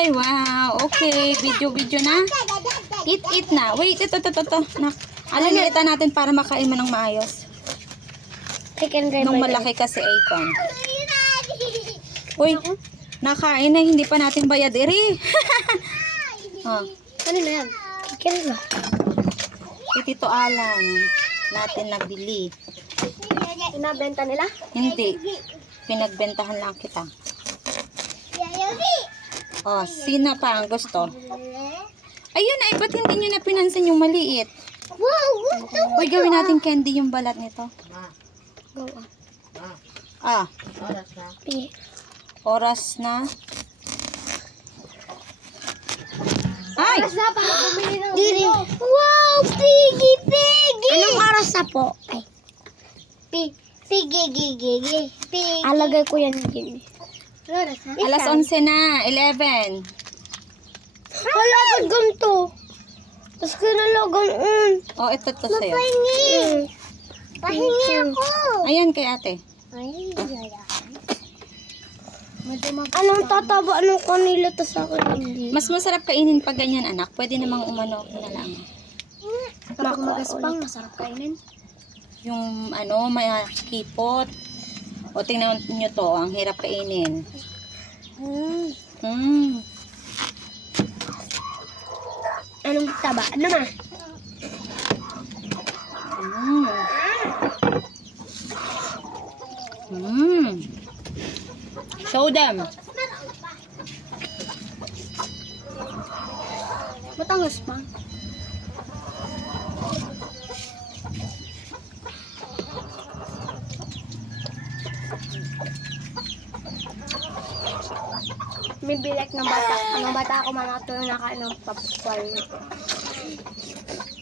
Ay, wow. Okay, video-video na. Eat, eat na. Wait, ito, ito, ito, ito. Nak Alalitan natin para makain mo ng maayos. Nung malaki kasi Akon. Uy, nakain na, hindi pa natin bayad, Iri. oh, Ano na yan? Chicken ba? Tito Alan, natin nabili. Inabenta nila? Hindi, pinagbentahan lang kita. Oh, sino pa ang gusto? Ayun ay, ba't hindi nyo na pinansin yung maliit? Wow, gusto Uy, gawin natin candy yung balat nito. Go Ah, ah. Pi. oras na. Ay! na para bumili ng Diri. Wow, piggy, piggy! Anong oras na po? Ay. Pi, piggy, gigi, piggy. Alagay ko yan din. Alas 11 na, 11. Hala, ba't ganito? Tapos kinalagan un. Oh, ito to sa'yo. Pahingi. Pahingi ako. Ayan kay ate. Ay. Anong tataba ng kanila to sa akin hindi? Mas masarap kainin pag ganyan, anak. Pwede namang umano na lang. Baka magaspang, masarap kainin. Yung ano, may kipot. O tingnan nyo to, ang hirap kainin. Hmm. Hmm. Anong taba? Ano ma? Hmm. Hmm. Show them. Matangas pa. May bilek ng bata. Ng bata ako mga ito yung nakain ng papal.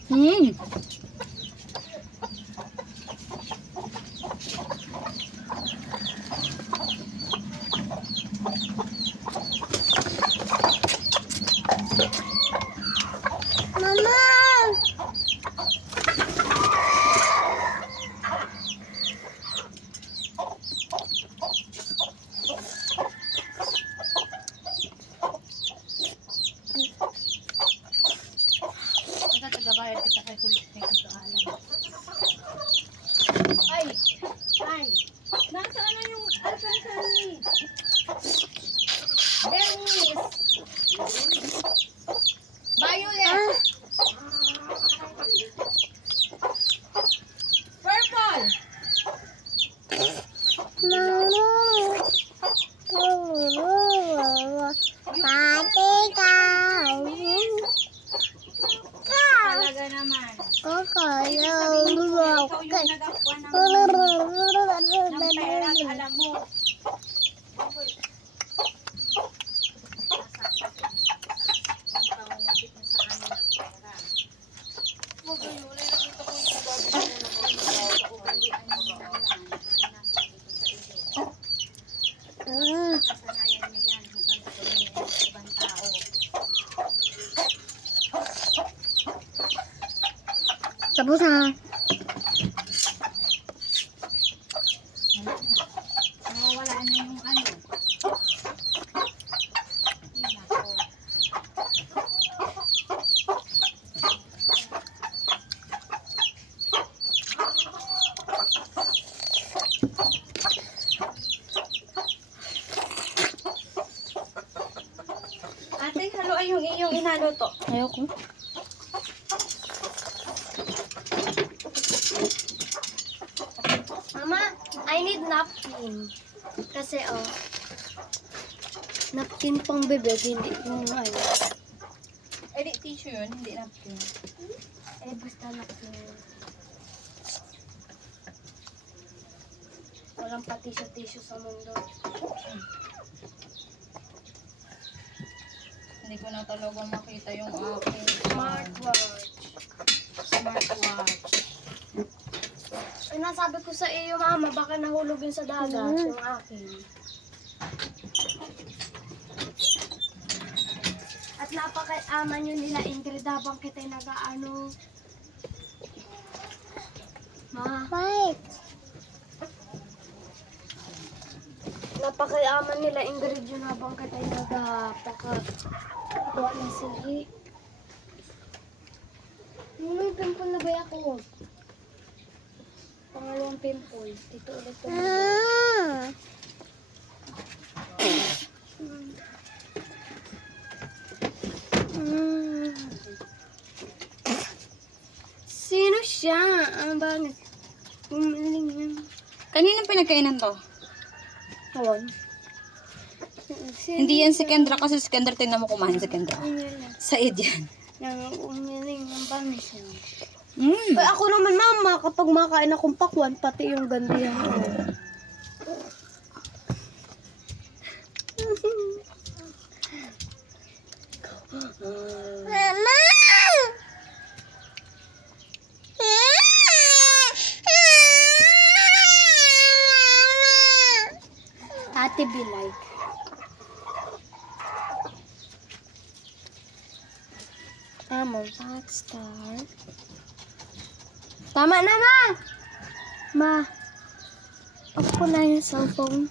Hmm. Mama! Ay! Ay! Nasaan na yung alkansani? Dennis! Violet! Purple! Pati ka. Talaga naman. Kakayaw. Ikaw yung nagawa ng, ng pera at alam mo. Kasanayan niya yan hanggang sa tumingin ng ibang tao. Tapos na. Nawawala na yung ano. Ate, halo ay yung iyong inalo to. Ayoko. Napkin. Kasi, oh, napkin pang bebe, hindi yung ano. Eh, di tissue yun, hindi napkin. Eh, basta napkin. Walang patisyo-tisyo sa mundo. Hindi ko na talaga makita yung aking Smartwatch. smartwatch. Ay, nasabi ko sa iyo, mama, baka nahulog yun sa dagat, yung akin. At napaka-aman yun nila Ingrid habang kita'y nag-ano. Ma. Wait. Napakayaman nila Ingrid yun habang kita yung nagpaka kuha na sige. Ano pimple na ba ako? Pangalawang pimple. Dito ulit. Mm. Sino siya? Ang bangit. Umaling yan. Kaninong pinagkainan to? Hawon. Hindi yan si Kendra kasi si Kendra tingnan mo kumain si Kendra. Said yan. Nang umaling ang bangit siya. Mm. Ay, ako naman mama, kapag makain akong pakwan, pati yung gandihan ko. Mama! Ate be like. Tama, rockstar. Tama na, ma! Ma, off ko na yung cellphone.